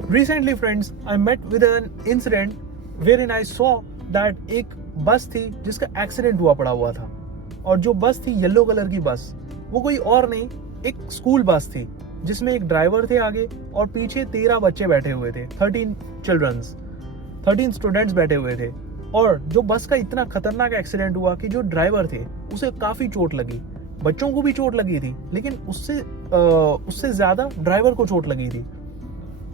Recently friends, I met with an incident wherein I saw that एक बस थी जिसका एक्सीडेंट हुआ हुआ था, और जो बस थी येलो कलर की बस, वो कोई और नहीं, एक स्कूल बस थी जिसमें एक ड्राइवर थे आगे और पीछे 13 बच्चे बैठे हुए थे, 13 स्टूडेंट्स बैठे हुए थे। और जो बस का इतना खतरनाक एक्सीडेंट हुआ कि जो ड्राइवर थे उसे काफी चोट लगी, बच्चों को भी चोट लगी थी, लेकिन उससे ज्यादा ड्राइवर को चोट लगी थी।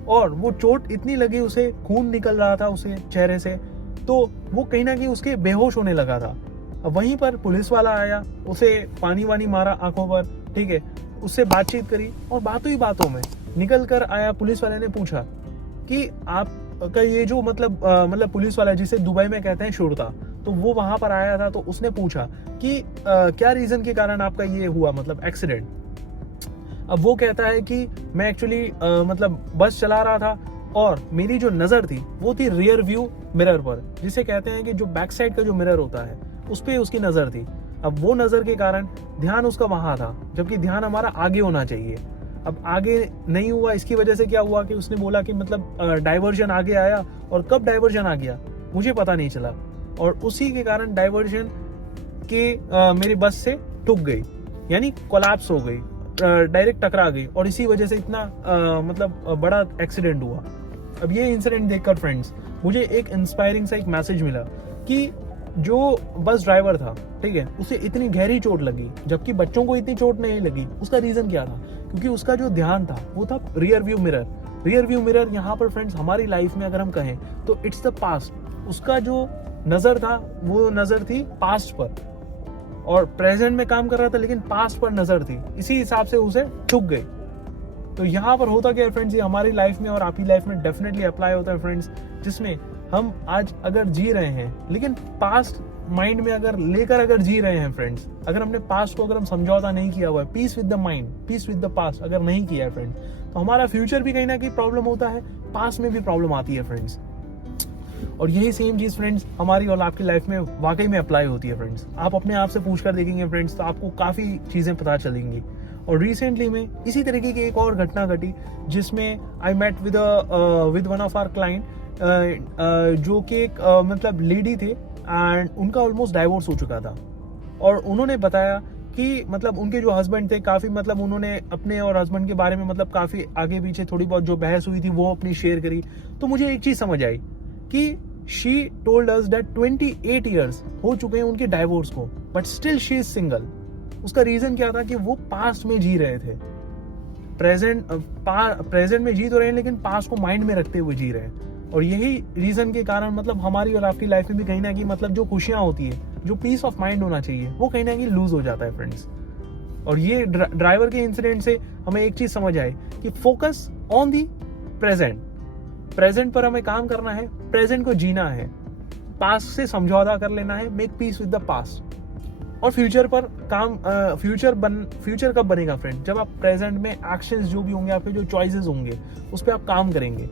और वो चोट इतनी लगी, उसे खून निकल रहा था उसे चेहरे से, तो वो कहीं ना कहीं उसके बेहोश होने लगा था। अब वहीं पर पुलिस वाला आया, उसे पानी वानी मारा आंखों पर, ठीक है, उससे बातचीत करी, और बातों ही बातों में निकल कर आया। पुलिस वाले ने पूछा कि आपका ये जो मतलब पुलिस वाला जिसे दुबई में कहते हैं शुरता, तो वो वहां पर आया था, तो उसने पूछा कि क्या रीजन के कारण आपका ये हुआ, मतलब एक्सीडेंट। अब वो कहता है कि मैं एक्चुअली मतलब बस चला रहा था और मेरी जो नज़र थी वो थी रियर व्यू मिरर पर, जिसे कहते हैं कि जो बैक साइड का जो मिरर होता है उस पर उसकी नज़र थी। अब वो नज़र के कारण ध्यान उसका वहां था, जबकि ध्यान हमारा आगे होना चाहिए। अब आगे नहीं हुआ, इसकी वजह से क्या हुआ कि उसने बोला कि मतलब डाइवर्जन आगे आया, और कब डाइवर्जन आ गया मुझे पता नहीं चला, और उसी के कारण डाइवर्जन के मेरी बस से ठुक गई, यानी कोलैप्स हो गई, डायरेक्ट टकरा गई, और इसी वजह से इतना मतलब बड़ा एक्सीडेंट हुआ। अब ये इंसिडेंट देखकर फ्रेंड्स मुझे एक इंस्पायरिंग सा एक मैसेज मिला कि जो बस ड्राइवर था, ठीक है, उसे इतनी गहरी चोट लगी जबकि बच्चों को इतनी चोट नहीं लगी। उसका रीजन क्या था? क्योंकि उसका जो ध्यान था वो था rear view mirror. Rear view mirror यहाँ पर फ्रेंड्स हमारी लाइफ में अगर हम कहें तो इट्स द पास्ट। उसका जो नजर था वो नजर थी पास्ट पर, और प्रेजेंट में काम कर रहा था लेकिन पास्ट पर नजर थी, इसी हिसाब से उसे ठुक गई। तो यहाँ पर होता क्या है फ्रेंड्स, ये हमारी लाइफ में और आपकी लाइफ में डेफिनेटली अप्लाई होता है फ्रेंड्स, जिसमें हम आज अगर जी रहे हैं लेकिन पास्ट माइंड में अगर लेकर अगर जी रहे हैं फ्रेंड्स, अगर हमने पास्ट को अगर हम समझौता नहीं किया हुआ है, peace with the mind, peace with the past अगर नहीं किया है फ्रेंड्स, तो हमारा फ्यूचर भी कहीं ना कहीं प्रॉब्लम होता है, पास्ट में भी प्रॉब्लम आती है फ्रेंड्स। और यही सेम चीज फ्रेंड्स हमारी और आपकी लाइफ में वाकई में अप्लाई होती है फ्रेंड्स। आप अपने आप से पूछ कर देखेंगे फ्रेंड्स, तो आपको काफी चीजें पता चलेंगी। और रिसेंटली में इसी तरीके की एक और घटना घटी, जिसमें I met with one of our client, जो कि एक मतलब लेडी थे, एंड उनका ऑलमोस्ट डाइवोर्स हो चुका था। और उन्होंने बताया कि मतलब उनके जो हस्बैंड थे, काफी मतलब उन्होंने अपने और हस्बैंड के बारे में मतलब काफी आगे पीछे थोड़ी बहुत जो बहस हुई थी वो अपनी शेयर करी। तो मुझे एक चीज समझ आई कि she told us that 28 years हो चुके हैं उनके डाइवोर्स को, but still she is single. उसका रीजन क्या था कि वो पास्ट में जी रहे थे, प्रेजेंट में जी तो रहे हैं लेकिन पास्ट को माइंड में रखते हुए जी रहे हैं। और यही रीजन के कारण मतलब हमारी और आपकी लाइफ में भी कहीं ना कहीं मतलब जो खुशियां होती है, जो पीस ऑफ माइंड होना चाहिए, वो कहीं ना कहीं लूज हो जाता है फ्रेंड्स। और ये ड्राइवर के इंसिडेंट से हमें एक चीज समझ आए कि फोकस ऑन दी प्रेजेंट पर हमें काम करना है, प्रेजेंट को जीना है, पास्ट से समझौता कर लेना है, make peace with the past. और फ्यूचर पर काम, फ्यूचर कब बनेगा फ्रेंड? जब आप प्रेजेंट में एक्शंस जो भी होंगे, आपके जो चॉइसेस होंगे, उस पर आप काम करेंगे।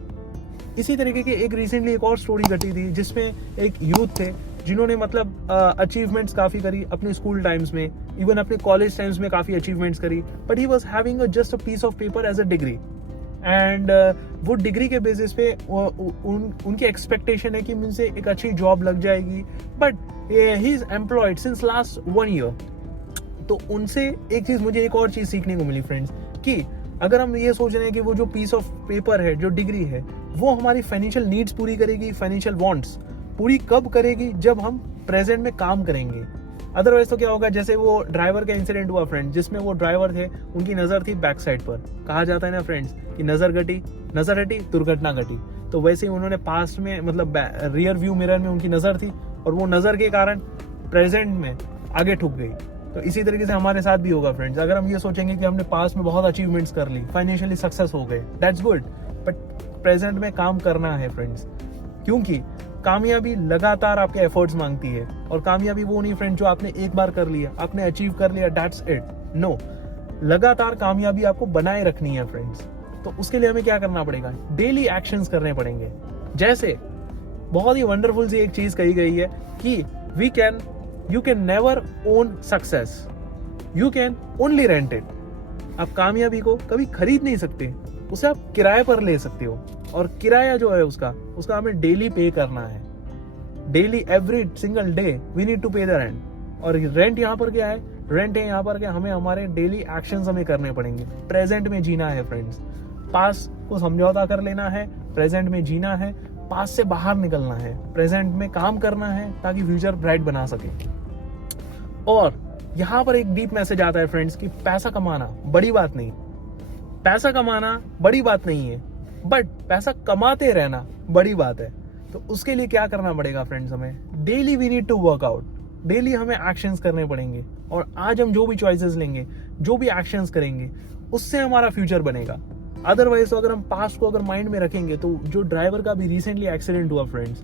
इसी तरीके की एक रिसेंटली एक और स्टोरी घटी थी, जिसमें एक यूथ थे जिन्होंने मतलब अचीवमेंट्स काफी करी अपने स्कूल टाइम्स में, इवन अपने कॉलेज टाइम्स में काफी अचीवमेंट्स करी, but he was having just a piece of paper as a degree. And वो डिग्री के बेसिस पे उनकी एक्सपेक्टेशन है कि मुझसे एक अच्छी जॉब लग जाएगी, but he is employed since last 1 year. तो उनसे एक चीज, मुझे एक और चीज सीखने को मिली फ्रेंड्स, कि अगर हम ये सोच रहे हैं कि वो जो पीस ऑफ पेपर है, जो डिग्री है, वो हमारी फाइनेंशियल नीड्स पूरी करेगी, फाइनेंशियल वांट्स पूरी कब करेगी? जब हम प्रेजेंट में काम करेंगे। अदरवाइज तो क्या होगा, जैसे वो ड्राइवर का इंसिडेंट हुआ फ्रेंड, जिसमें वो ड्राइवर थे, उनकी नजर थी बैक साइड पर। कहा जाता है ना फ्रेंड्स कि नजर हटी दुर्घटना घटी। तो वैसे ही उन्होंने पास्ट में मतलब रियर व्यू मिरर में उनकी नजर थी, और वो नजर के कारण प्रेजेंट में आगे ठुक गई। तो इसी तरीके से हमारे साथ भी होगा फ्रेंड्स। अगर हम ये सोचेंगे कि हमने पास्ट में बहुत अचीवमेंट्स कर ली, फाइनेंशियली सक्सेस हो गए, दैट्स गुड, बट प्रेजेंट में काम करना है फ्रेंड्स, क्योंकि कामयाबी लगातार आपके एफर्ट्स मांगती है। और कामयाबी वो नहीं फ्रेंड जो आपने एक बार कर लिया, आपने अचीव कर लिया, दैट्स इट। नो, लगातार कामयाबी आपको बनाए रखनी है फ्रेंड्स। तो उसके लिए हमें क्या करना पड़ेगा? डेली एक्शंस करने पड़ेंगे। जैसे बहुत ही वंडरफुल सी एक चीज कही गई है कि you can never own success, you can only rent it. आप कामयाबी को कभी खरीद नहीं सकते, उसे आप किराए पर ले सकते हो। और किराया जो है उसका हमें डेली पे करना है। Daily every single day we need to pay the rent. और रेंट यहाँ पर क्या है? रेंट है यहाँ पर क्या, हमें हमारे डेली एक्शंस हमें करने पड़ेंगे। प्रेजेंट में जीना है फ्रेंड्स, पास को समझौता कर लेना है, प्रेजेंट में जीना है, पास से बाहर निकलना है, प्रेजेंट में काम करना है ताकि फ्यूचर ब्राइट बना सके। और यहाँ पर एक डीप मैसेज आता है फ्रेंड्स कि पैसा कमाना बड़ी बात नहीं, पैसा कमाना बड़ी बात नहीं है, बट पैसा कमाते रहना बड़ी बात है। तो उसके लिए क्या करना पड़ेगा फ्रेंड्स? हमें daily we need to work out, daily हमें एक्शंस करने पड़ेंगे। और आज हम जो भी चॉइसेस लेंगे, जो भी एक्शंस करेंगे, उससे हमारा फ्यूचर बनेगा। अदरवाइज तो अगर हम पास्ट को अगर माइंड में रखेंगे, तो जो ड्राइवर का भी रिसेंटली एक्सीडेंट हुआ फ्रेंड्स,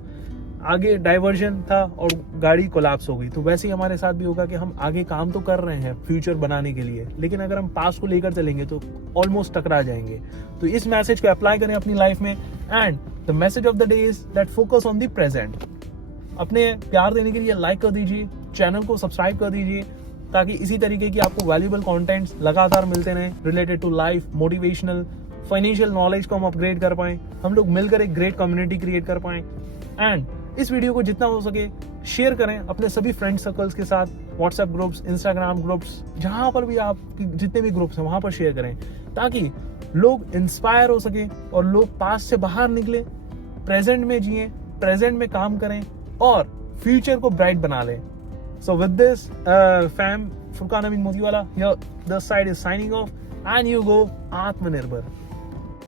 आगे डाइवर्जन था और गाड़ी कोलैप्स हो गई, तो वैसे ही हमारे साथ भी होगा कि हम आगे काम तो कर रहे हैं फ्यूचर बनाने के लिए, लेकिन अगर हम पास्ट को लेकर चलेंगे तो ऑलमोस्ट टकरा जाएंगे। तो इस मैसेज को अप्लाई करें अपनी लाइफ में। And the message of the day is that focus on the present. अपने प्यार देने के लिए लाइक कर दीजिए, चैनल को सब्सक्राइब कर दीजिए, ताकि इसी तरीके की आपको वैल्यूएबल कंटेंट्स लगातार मिलते रहें related to life, motivational, financial knowledge को हम अपग्रेड कर पाएं, हम लोग मिलकर एक ग्रेट कम्युनिटी क्रिएट कर पाएं। एंड इस वीडियो को जितना हो सके शेयर करें अपने सभी फ्रेंड सर्कल्स के साथ, व्हाट्सएप ग्रुप्स, इंस्टाग्राम ग्रुप्स, जहां पर भी आप जितने भी ग्रुप्स हैं वहां पर शेयर करें, ताकि लोग इंस्पायर हो सके और लोग पास से बाहर निकले, प्रेजेंट में जिए, प्रेजेंट में काम करें और फ्यूचर को ब्राइट बना लें। So with this, fam, Furqan Amin Motiwala here, the side is signing off, and you go Atmanirbhar.